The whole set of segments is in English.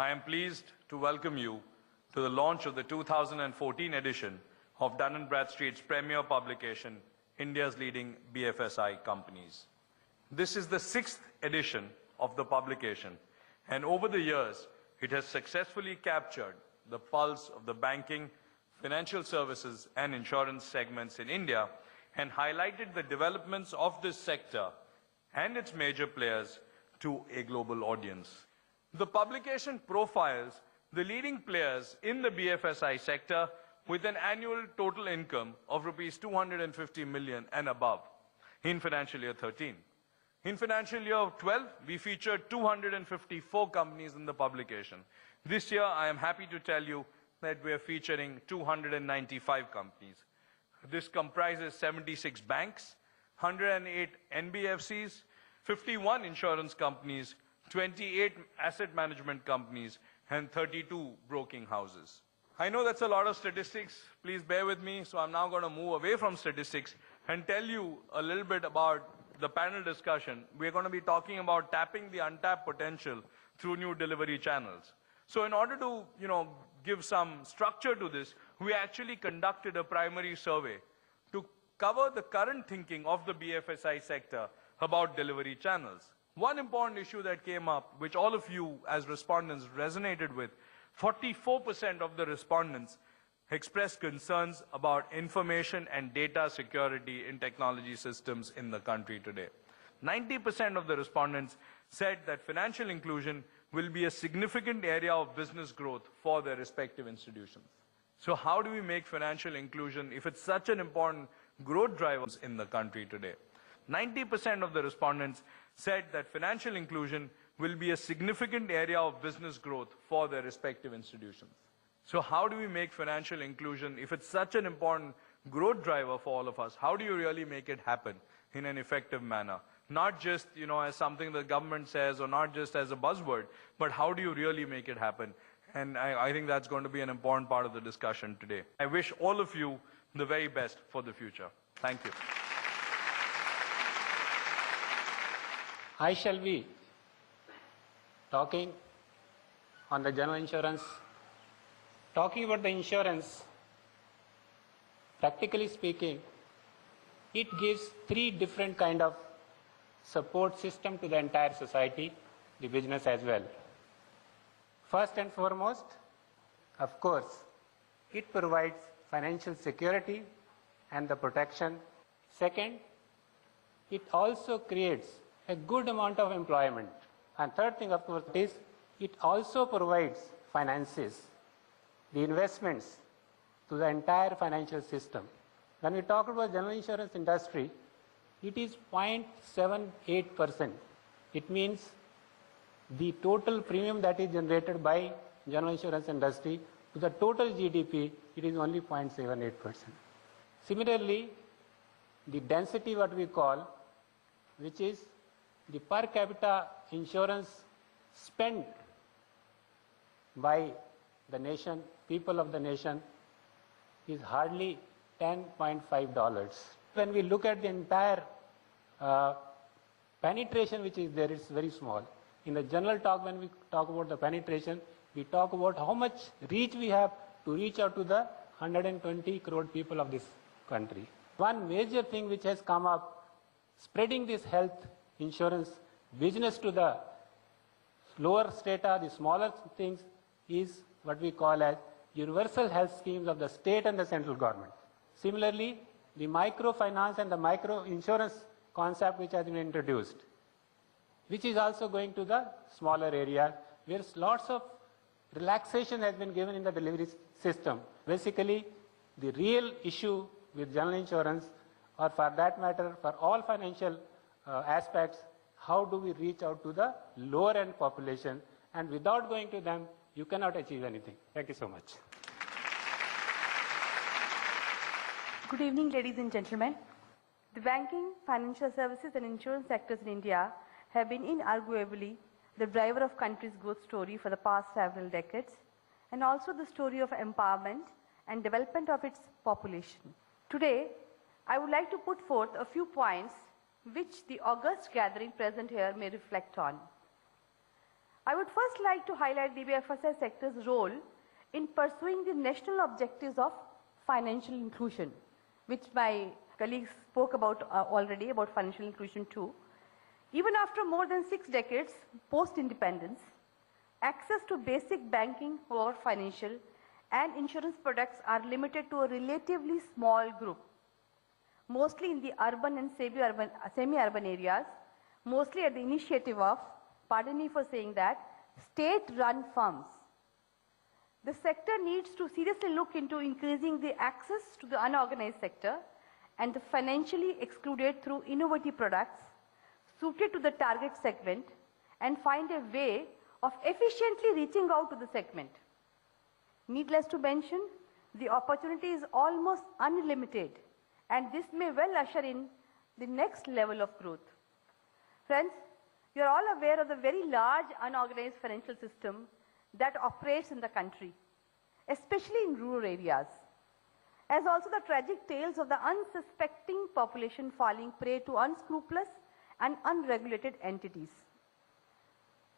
I am pleased to welcome you to the launch of the 2014 edition of Dun & Bradstreet's premier publication, India's Leading BFSI Companies. This is the 6th edition of the publication, and over the years, it has successfully captured the pulse of the banking, financial services, and insurance segments in India and highlighted the developments of this sector and its major players to a global audience. The publication profiles the leading players in the BFSI sector with an annual total income of rupees 250 million and above in financial year 13. In financial year 12, we featured 254 companies in the publication. This year, I am happy to tell you that we are featuring 295 companies. This comprises 76 banks, 108 NBFCs, 51 insurance companies, 28 asset management companies, and 32 broking houses. I know that's a lot of statistics. Please bear with me. So I'm now going to move away from statistics and tell you a little bit about the panel discussion. We're going to be talking about tapping the untapped potential through new delivery channels. So in order to, give some structure to this, we actually conducted a primary survey to cover the current thinking of the BFSI sector about delivery channels. One important issue that came up, which all of you as respondents resonated with, 44% of the respondents expressed concerns about information and data security in technology systems in the country today. 90% of the respondents said that financial inclusion will be a significant area of business growth for their respective institutions. So how do we make financial inclusion, if it's such an important growth driver in the country today? 90% of the respondents said that financial inclusion will be a significant area of business growth for their respective institutions. So how do we make financial inclusion, if it's such an important growth driver for all of us, how do you really make it happen in an effective manner? Not just, as something the government says or not just as a buzzword, but how do you really make it happen? And I think that's going to be an important part of the discussion today. I wish all of you the very best for the future. Thank you. I shall be talking on the general insurance. Talking about the insurance, practically speaking, it gives 3 different kind of support system to the entire society, the business as well. First and foremost, of course, it provides financial security and the protection. Second, it also creates a good amount of employment. And third thing, of course, is it also provides finances, the investments to the entire financial system. When we talk about general insurance industry, it is 0.78%. It means the total premium that is generated by general insurance industry to the total GDP, it is only 0.78%. Similarly, the density, what we call, which is the per capita insurance spent by the nation, people of the nation, is hardly $10.5. When we look at the entire penetration which is there, it's very small. In the general talk, when we talk about the penetration, we talk about how much reach we have to reach out to the 120 crore people of this country. One major thing which has come up, spreading this health insurance business to the lower strata, the smaller things, is what we call as universal health schemes of the state and the central government. Similarly, the microfinance and the micro insurance concept which has been introduced, which is also going to the smaller area, where lots of relaxation has been given in the delivery system. Basically, the real issue with general insurance, or for that matter, for all financial aspects, how do we reach out to the lower end population, and without going to them, you cannot achieve anything. Thank you so much. Good evening, ladies and gentlemen. The banking, financial services and insurance sectors in India have been inarguably the driver of country's growth story for the past several decades, and also the story of empowerment and development of its population. Today, I would like to put forth a few points which the august gathering present here may reflect on. I would first like to highlight the BFSI sector's role in pursuing the national objectives of financial inclusion, which my colleagues spoke about already, about financial inclusion too. Even after more than 6 decades post-independence, access to basic banking or financial and insurance products are limited to a relatively small group, mostly in the urban and semi-urban areas, mostly at the initiative of, pardon me for saying that, state-run firms. The sector needs to seriously look into increasing the access to the unorganized sector and the financially excluded through innovative products suited to the target segment and find a way of efficiently reaching out to the segment. Needless to mention, the opportunity is almost unlimited, and this may well usher in the next level of growth. Friends, you are all aware of the very large unorganized financial system that operates in the country, especially in rural areas, as also the tragic tales of the unsuspecting population falling prey to unscrupulous and unregulated entities.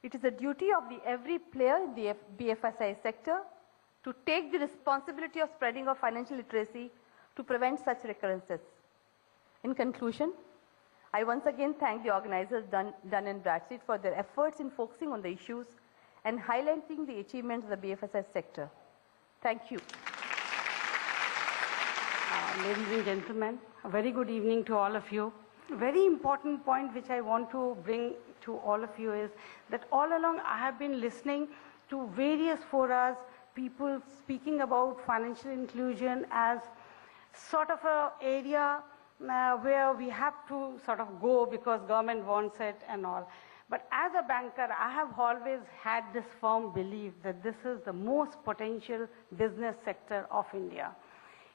It is the duty of every player in the BFSI sector to take the responsibility of spreading of financial literacy to prevent such recurrences. In conclusion, I once again thank the organizers Dun & Bradstreet for their efforts in focusing on the issues and highlighting the achievements of the BFSI sector. Thank you. Ladies and gentlemen, a very good evening to all of you. A very important point which I want to bring to all of you is that all along I have been listening to various forums, people speaking about financial inclusion as sort of an area where we have to sort of go because government wants it and all. But as a banker, I have always had this firm belief that this is the most potential business sector of India.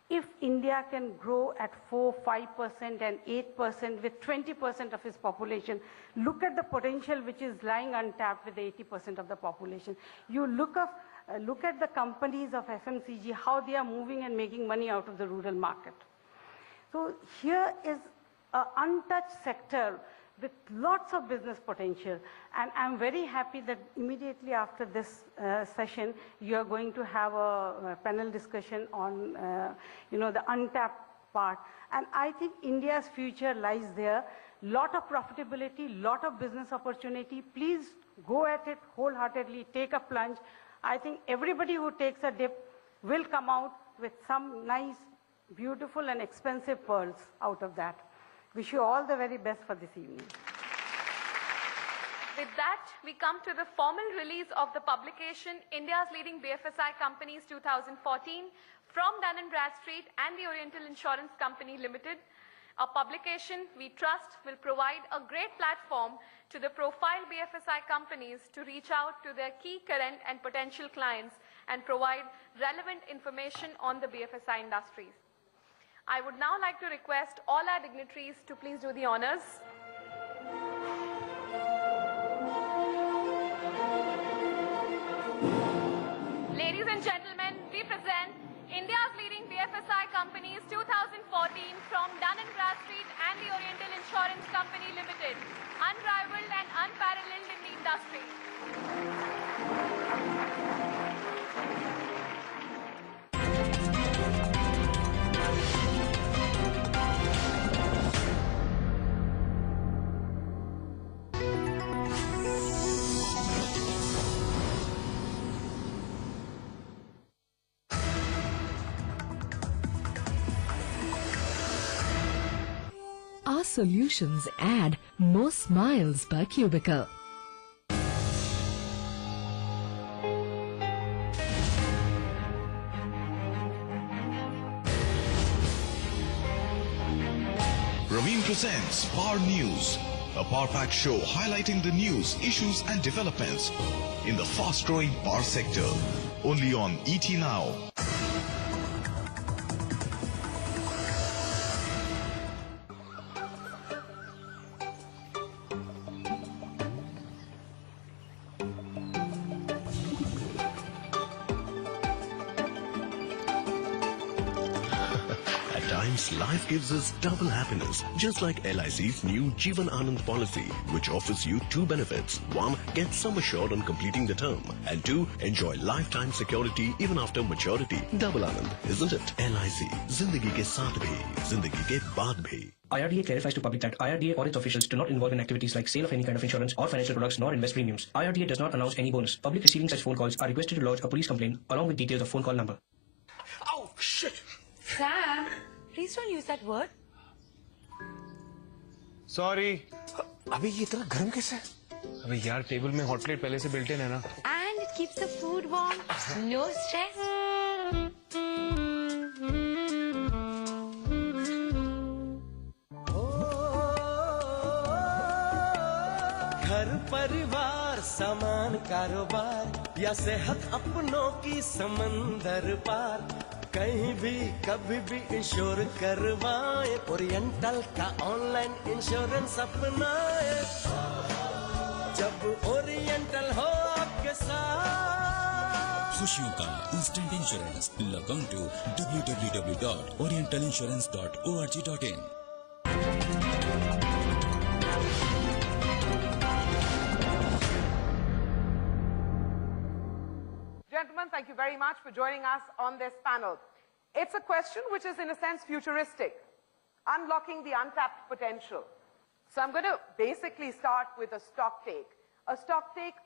If India can grow at 4%, 5% and 8% with 20% of its population, look at the potential which is lying untapped with 80% of the population. You look at the companies of FMCG, how they are moving and making money out of the rural market. So here is an untouched sector with lots of business potential. And I'm very happy that immediately after this session, you are going to have a panel discussion on the untapped part. And I think India's future lies there. Lot of profitability, lot of business opportunity. Please go at it wholeheartedly, take a plunge. I think everybody who takes a dip will come out with some nice, beautiful and expensive pearls out of that. Wish you all the very best for this evening. With that, we come to the formal release of the publication, India's Leading BFSI Companies 2014, from Dun & Bradstreet and the Oriental Insurance Company Limited. A publication we trust will provide a great platform to the profile BFSI companies to reach out to their key current and potential clients and provide relevant information on the BFSI industries. I would now like to request all our dignitaries to please do the honors. Ladies and gentlemen, we present India's Leading BFSI Companies 2014 from Dun & Bradstreet and the Oriental Insurance Company Limited, unrivaled and unparalleled in the industry. Our solutions add more smiles per cubicle. Raveen presents Power News, a power-packed show highlighting the news, issues and developments in the fast-growing power sector. Only on ET Now. At times life gives us double happiness, just like LIC's new Jeevan Anand policy, which offers you two benefits. One, get sum assured on completing the term, and two, enjoy lifetime security even after maturity. Double Anand, isn't it? LIC, Zindagi ke saath bhi, Zindagi ke baad bhi. IRDA clarifies to public that IRDA audit officials do not involve in activities like sale of any kind of insurance or financial products nor invest premiums. IRDA does not announce any bonus. Public receiving such phone calls are requested to lodge a police complaint along with details of phone call number. Oh, shit! Sam, please don't use that word. Sorry. अभी ये इतना गर्म कैसे है? अबे यार table में hot plate पहले से बिल्ट इन है ना. And it keeps the food warm. No stress. घर परिवार सामान कारोबार या सेहत अपनों की समंदर पार, कहीं भी कभी भी इंश्योर करवाए, ओरिएंटल का ऑनलाइन इंश्योरेंस अपनाए, जब ओरिएंटल हो आपके साथ। खुशियों का instant insurance, log on to www.orientalinsurance.org.in। Gentlemen, thank you very much for joining us on this panel. It's a question which is in a sense futuristic, unlocking the untapped potential. So I'm going to basically start with a stock take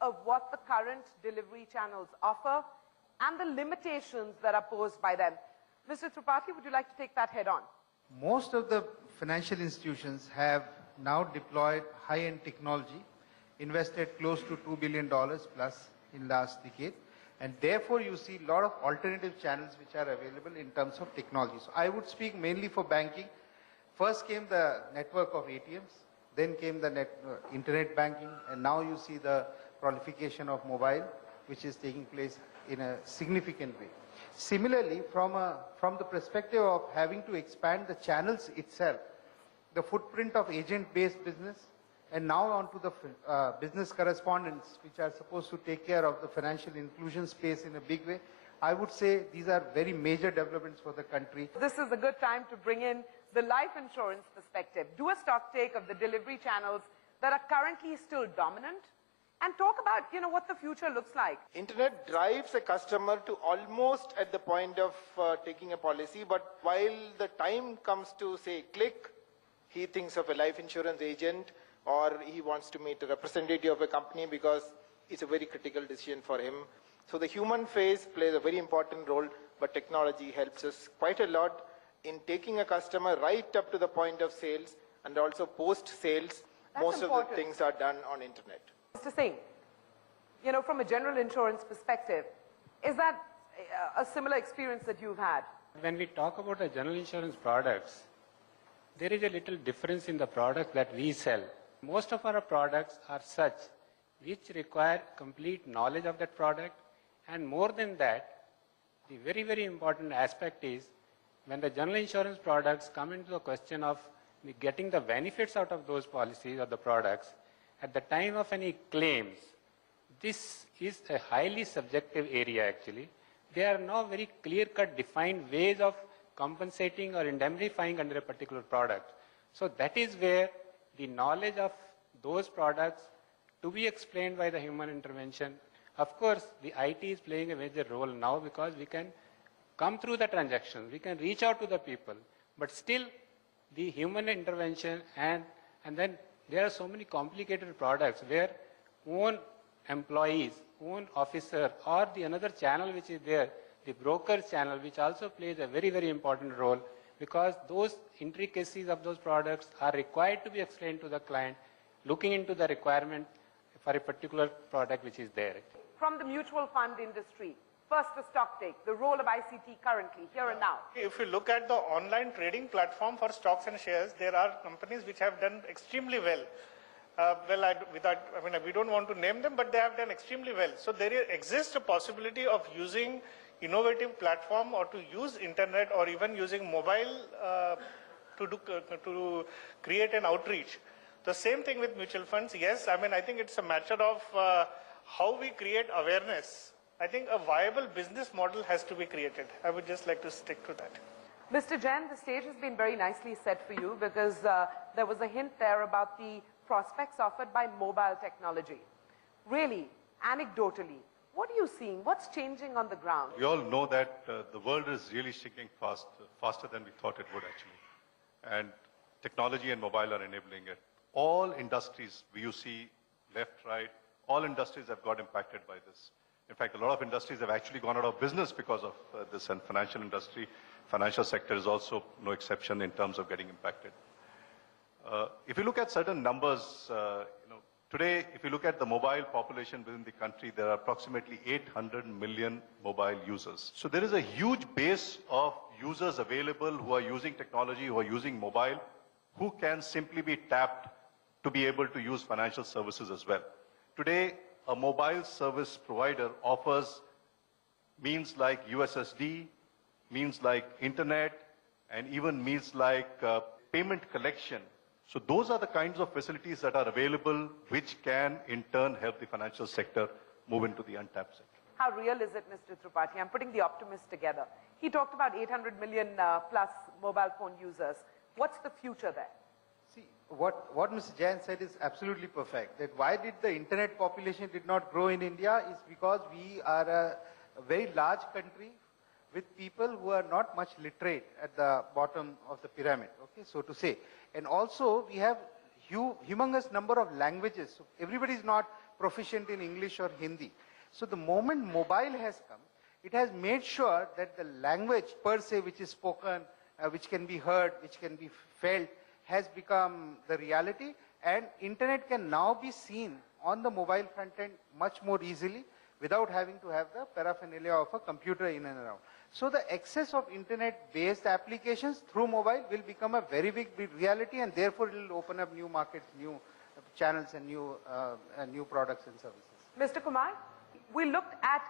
of what the current delivery channels offer and the limitations that are posed by them. Mr. Tripathi, would you like to take that head on? Most of the financial institutions have now deployed high-end technology, invested close to $2 billion plus in last decade. And therefore, you see a lot of alternative channels which are available in terms of technology. So I would speak mainly for banking. First came the network of ATMs, then came the internet banking, and now you see the proliferation of mobile, which is taking place in a significant way. Similarly, from the perspective of having to expand the channels itself, the footprint of agent-based business, and now on to the business correspondents, which are supposed to take care of the financial inclusion space in a big way. I would say these are very major developments for the country. This is a good time to bring in the life insurance perspective. Do a stock take of the delivery channels that are currently still dominant and talk about, what the future looks like. Internet drives a customer to almost at the point of taking a policy, but while the time comes to say click, he thinks of a life insurance agent, or he wants to meet a representative of a company because it's a very critical decision for him. So the human face plays a very important role, but technology helps us quite a lot in taking a customer right up to the point of sales, and also post-sales. Most of the things are done on internet. Mr. Singh, from a general insurance perspective, is that a similar experience that you've had? When we talk about the general insurance products, there is a little difference in the products that we sell. Most of our products are such which require complete knowledge of that product, and more than that, the very, very important aspect is when the general insurance products come into the question of getting the benefits out of those policies or the products, at the time of any claims, this is a highly subjective area actually. There are no very clear-cut defined ways of compensating or indemnifying under a particular product. So that is where the knowledge of those products to be explained by the human intervention. Of course, the IT is playing a major role now because we can come through the transactions, we can reach out to the people, but still the human intervention and then there are so many complicated products where own employees, own officer, or the another channel which is there, the broker channel, which also plays a very, very important role, because those intricacies of those products are required to be explained to the client, looking into the requirement for a particular product which is there. From the mutual fund industry, first the stock take, the role of ICT currently, here and now. If you look at the online trading platform for stocks and shares, there are companies which have done extremely well. We don't want to name them, but they have done extremely well. So there exists a possibility of using innovative platform or to use internet or even using mobile to create an outreach. The same thing with mutual funds. Yes, I think it's a matter of how we create awareness. I think a viable business model has to be created. I would just like to stick to that. Mr. Jain, the stage has been very nicely set for you because there was a hint there about the prospects offered by mobile technology. Really, anecdotally, what are you seeing? What's changing on the ground? We all know that the world is really shifting faster than we thought it would actually. And technology and mobile are enabling it. All industries, you see left, right, all industries have got impacted by this. In fact, a lot of industries have actually gone out of business because of this, and financial sector is also no exception in terms of getting impacted. If you look at certain numbers, today, if you look at the mobile population within the country, there are approximately 800 million mobile users. So there is a huge base of users available who are using technology, who are using mobile, who can simply be tapped to be able to use financial services as well. Today, a mobile service provider offers means like USSD, means like internet, and even means like payment collection. So those are the kinds of facilities that are available, which can in turn help the financial sector move into the untapped sector. How real is it, Mr. Tripathi? I'm putting the optimists together. He talked about 800 million plus mobile phone users. What's the future there? See, what Mr. Jain said is absolutely perfect. That why did the internet population did not grow in India is because we are a very large country with people who are not much literate at the bottom of the pyramid, okay, so to say. And also, we have humongous number of languages. So everybody is not proficient in English or Hindi. So the moment mobile has come, it has made sure that the language per se which is spoken, which can be heard, which can be felt, has become the reality. And internet can now be seen on the mobile front end much more easily without having to have the paraphernalia of a computer in and around. So the access of internet-based applications through mobile will become a very big reality, and therefore it will open up new markets, new channels, and new products and services. Mr. Kumar, we looked at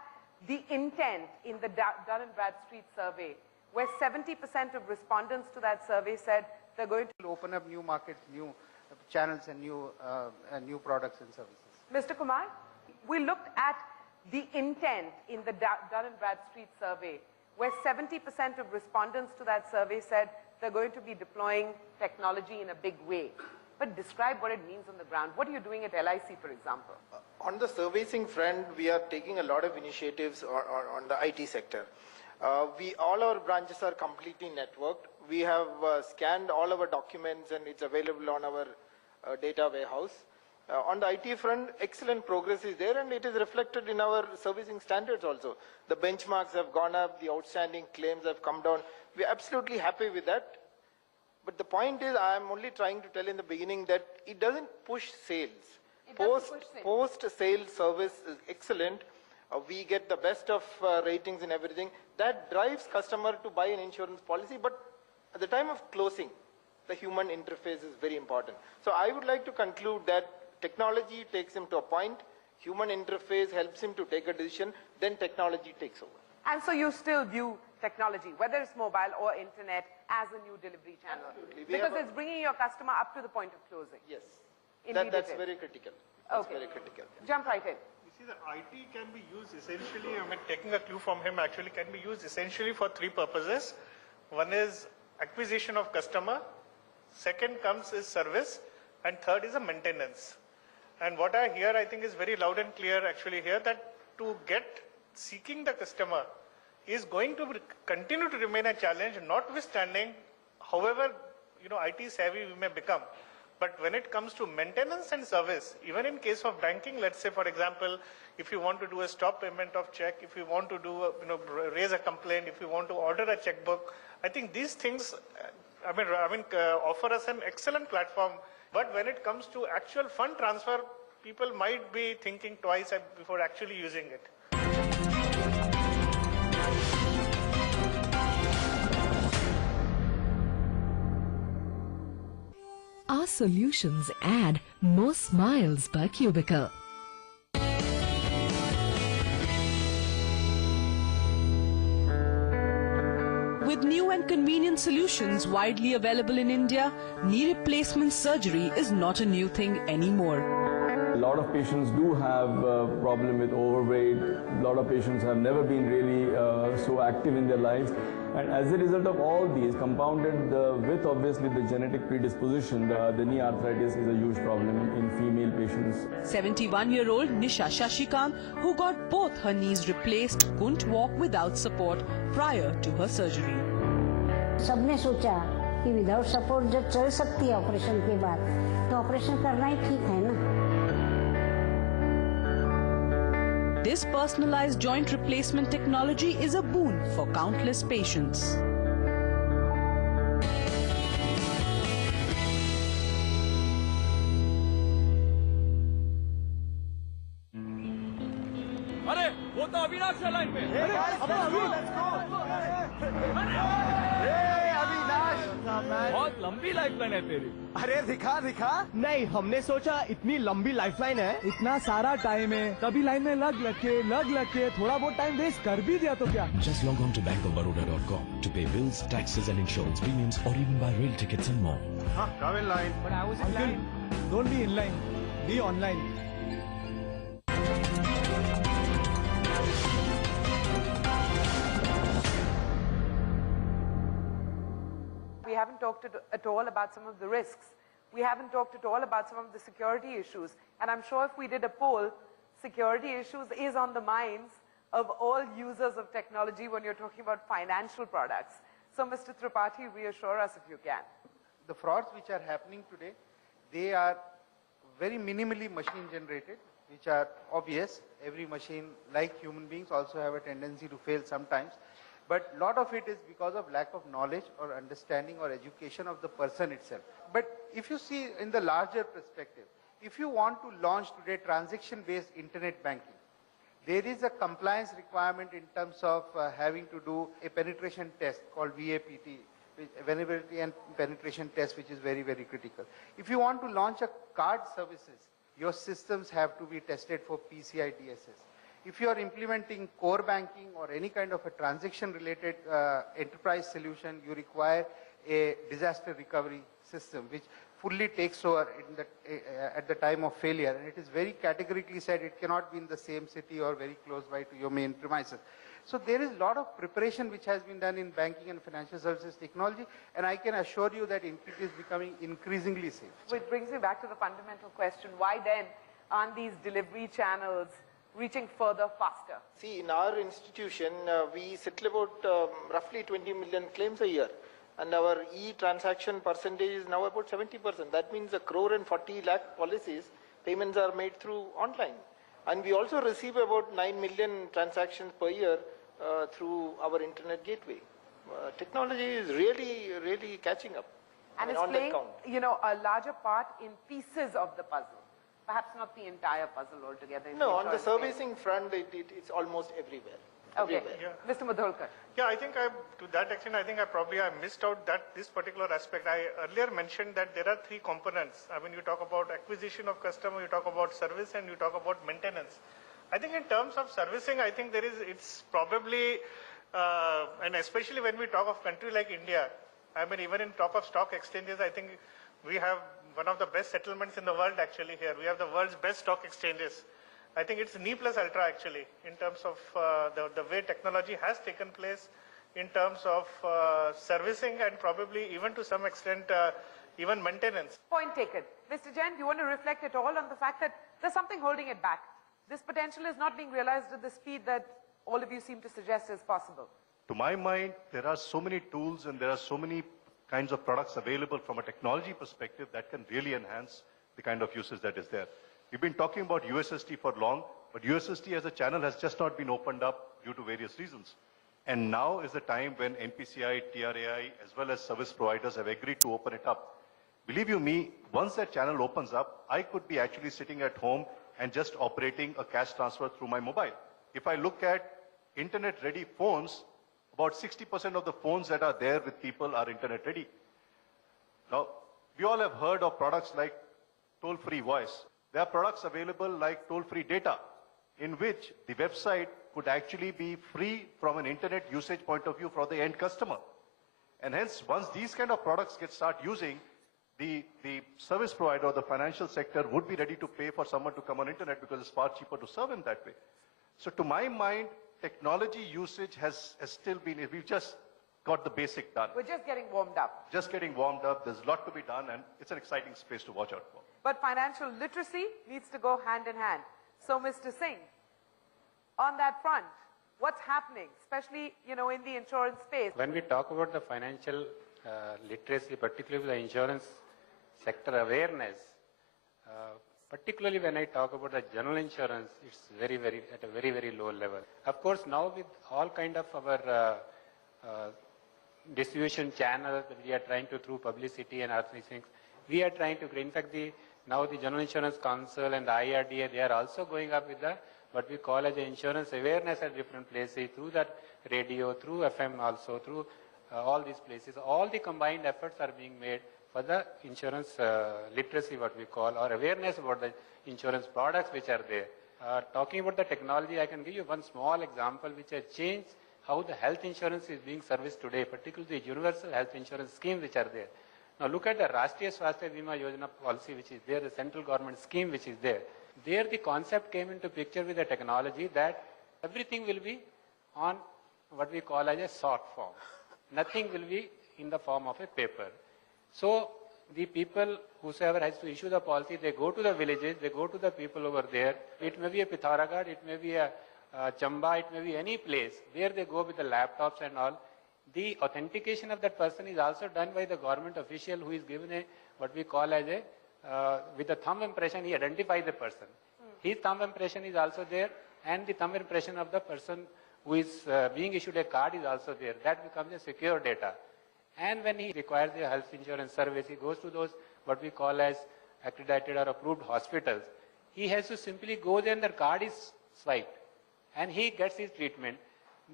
the intent in the Dun & Bradstreet survey, where 70% of respondents to that survey said they're going to open up new markets, new channels, and new products and services. Mr. Kumar, we looked at the intent in the Dun & Bradstreet survey, where 70% of respondents to that survey said they're going to be deploying technology in a big way. But describe what it means on the ground. What are you doing at LIC, for example? On the servicing front, we are taking a lot of initiatives on the IT sector. All our branches are completely networked. We have scanned all our documents and it's available on our data warehouse. On the IT front, excellent progress is there, and it is reflected in our servicing standards also. The benchmarks have gone up, the outstanding claims have come down. We are absolutely happy with that. But the point is, I am only trying to tell in the beginning that it doesn't push sales. Post-sale service is excellent. We get the best of ratings and everything. That drives customer to buy an insurance policy, but at the time of closing, the human interface is very important. So I would like to conclude that technology takes him to a point, human interface helps him to take a decision, then technology takes over. And so you still view technology, whether it's mobile or internet, as a new delivery channel? Absolutely. Because it's bringing your customer up to the point of closing. Yes. Immediately. That's very critical. That's Okay. very critical. Jump right in. You see, the IT can be used essentially, taking a clue from him, actually can be used essentially for three purposes. One is acquisition of customer, second comes is service, and third is a maintenance. And what I hear, I think, is very loud and clear actually here, that to get seeking the customer is going to continue to remain a challenge, notwithstanding, however, IT savvy we may become. But when it comes to maintenance and service, even in case of banking, let's say, for example, if you want to do a stop payment of check, if you want to do, raise a complaint, if you want to order a checkbook, I think these things, offer us an excellent platform. But when it comes to actual fund transfer, people might be thinking twice before actually using it. Our solutions add more smiles per cubicle. With new and convenient solutions widely available in India, knee replacement surgery is not a new thing anymore. A lot of patients do have a problem with overweight. A lot of patients have never been really so active in their lives. And as a result of all these, compounded with obviously the genetic predisposition, the knee arthritis is a huge problem in female patients. 71-year-old Nisha Shashikant, who got both her knees replaced, couldn't walk without support prior to her surgery. सबने सोचा कि without support जब चल सकती है operation के बाद, तो ऑपरेशन करना ही ठीक है ना। This personalized joint replacement technology is a boon for countless patients. अरे वो तो अविनाश है लाइन में। बहुत लंबी लाइफलाइन है तेरी। अरे दिखा दिखा। नहीं, हमने सोचा इतनी लंबी लाइफलाइन है, इतना सारा टाइम है, कभी लाइन में लग के थोड़ा बहुत टाइम वेस्ट कर भी दिया तो क्या? Just log on to bankofbaroda.com to pay bills, taxes and insurance premiums or even buy rail tickets and more. Come in line. But I was in line. Don't be in line. Be online. We haven't talked at all about some of the risks. We haven't talked at all about some of the security issues. And I'm sure if we did a poll, security issues is on the minds of all users of technology when you're talking about financial products. So Mr. Tripathi, reassure us if you can. The frauds which are happening today, they are very minimally machine generated, which are obvious. Every machine, like human beings, also have a tendency to fail sometimes. But a lot of it is because of lack of knowledge or understanding or education of the person itself. But if you see in the larger perspective, if you want to launch today transaction-based internet banking, there is a compliance requirement in terms of having to do a penetration test called VAPT, vulnerability and penetration test, which is very, very critical. If you want to launch a card services, your systems have to be tested for PCI DSS. If you are implementing core banking or any kind of a transaction-related enterprise solution, you require a disaster recovery system, which fully takes over at the time of failure. And it is very categorically said it cannot be in the same city or very close by to your main premises. So there is a lot of preparation which has been done in banking and financial services technology, and I can assure you that it is becoming increasingly safe. Which brings me back to the fundamental question, why then aren't these delivery channels reaching further faster? See, in our institution, we settle about roughly 20 million claims a year. And our e-transaction percentage is now about 70%. That means 1.40 crore policies, payments are made through online. And we also receive about 9 million transactions per year through our internet gateway. Technology is really, really catching up. And it's playing, a larger part in pieces of the puzzle. Perhaps not the entire puzzle altogether. No, on the servicing front, it's almost everywhere. Okay. Yeah. Mr. Madholkar. Yeah, I think to that extent, I missed out this particular aspect. I earlier mentioned that there are three components. I mean, you talk about acquisition of customer, you talk about service, and you talk about maintenance. I think in terms of servicing, I think it's probably, and especially when we talk of country like India, I mean, even in talk of stock exchanges, I think we have one of the best settlements in the world actually here. We have the world's best stock exchanges. I think it's knee plus ultra actually in terms of the way technology has taken place in terms of servicing and probably even to some extent even maintenance. Point taken. Mr. Jain, do you want to reflect at all on the fact that there's something holding it back? This potential is not being realized at the speed that all of you seem to suggest is possible. To my mind, there are so many tools and there are so many kinds of products available from a technology perspective that can really enhance the kind of usage that is there. We've been talking about USSD for long, but USSD as a channel has just not been opened up due to various reasons. And now is the time when NPCI, TRAI, as well as service providers have agreed to open it up. Believe you me, once that channel opens up, I could be actually sitting at home and just operating a cash transfer through my mobile. If I look at internet-ready phones, about 60% of the phones that are there with people are internet-ready. Now, we all have heard of products like toll-free voice. There are products available like toll-free data, in which the website could actually be free from an internet usage point of view for the end customer. And hence, once these kind of products start using, the service provider or the financial sector would be ready to pay for someone to come on internet because it's far cheaper to serve him that way. So to my mind, technology usage has still been, we've just got the basic done. We're just getting warmed up. Just getting warmed up. There's a lot to be done, and it's an exciting space to watch out for. But financial literacy needs to go hand in hand. So, Mr. Singh, on that front, what's happening, especially, in the insurance space? When we talk about the financial literacy, particularly the insurance sector awareness, particularly when I talk about the general insurance, it's at a very, very low level. Of course, now with all kind of our distribution channels that we are trying to through publicity and other things, we are trying to, in fact, now the General Insurance Council and the IRDA, they are also going up with what we call as insurance awareness at different places, through that radio, through FM also, through all these places. All the combined efforts are being made for the insurance literacy, what we call, or awareness about the insurance products which are there. Talking about the technology, I can give you one small example which has changed how the health insurance is being serviced today, particularly the universal health insurance schemes which are there. Now look at the Rashtriya Swasthya Bima Yojana policy which is there, the central government scheme which is there. There the concept came into picture with the technology that everything will be on what we call as a short form. Nothing will be in the form of a paper. So the people, whosoever has to issue the policy, they go to the villages, they go to the people over there. It may be a Pithoragarh, it may be a Chamba, it may be any place. There they go with the laptops and all. The authentication of that person is also done by the government official who is given what we call as with the thumb impression, he identifies the person. His thumb impression is also there, and the thumb impression of the person who is being issued a card is also there. That becomes a secure data. And when he requires a health insurance service, he goes to those what we call as accredited or approved hospitals. He has to simply go there and the card is swiped and he gets his treatment.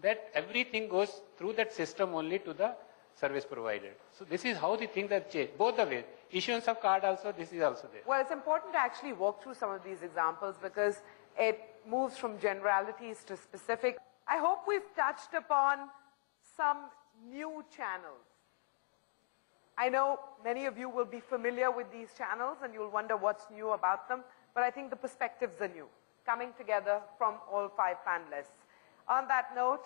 That everything goes through that system only to the service provider. So this is how the things have changed, both the ways. Issuance of card also, this is also there. Well, it's important to actually walk through some of these examples because it moves from generalities to specific. I hope we've touched upon some new channels. I know many of you will be familiar with these channels and you'll wonder what's new about them, but I think the perspectives are new, coming together from all 5 panelists. On that note,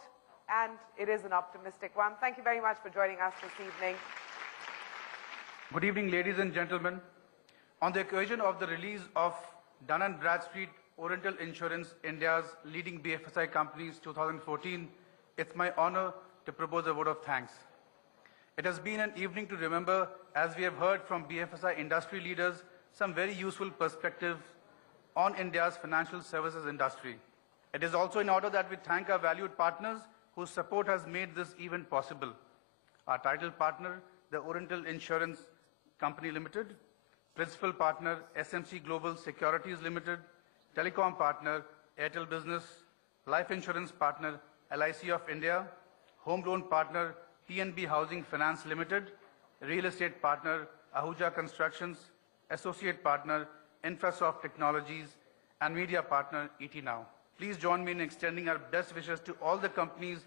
and it is an optimistic one, thank you very much for joining us this evening. Good evening, ladies and gentlemen. On the occasion of the release of Dun & Bradstreet Oriental Insurance, India's leading BFSI companies 2014, it's my honor to propose a vote of thanks. It has been an evening to remember, as we have heard from BFSI industry leaders, some very useful perspectives on India's financial services industry. It is also in order that we thank our valued partners whose support has made this event possible. Our title partner, the Oriental Insurance Company Limited, principal partner, SMC Global Securities Limited, telecom partner, Airtel Business, life insurance partner, LIC of India, home loan partner, PNB Housing Finance Limited, real estate partner, Ahuja Constructions, associate partner, Infrasoft Technologies, and media partner, ET Now. Please join me in extending our best wishes to all the companies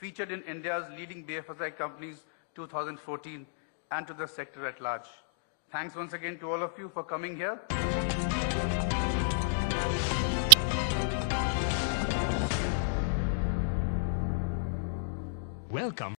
featured in India's leading BFSI companies 2014 and to the sector at large. Thanks once again to all of you for coming here. Welcome.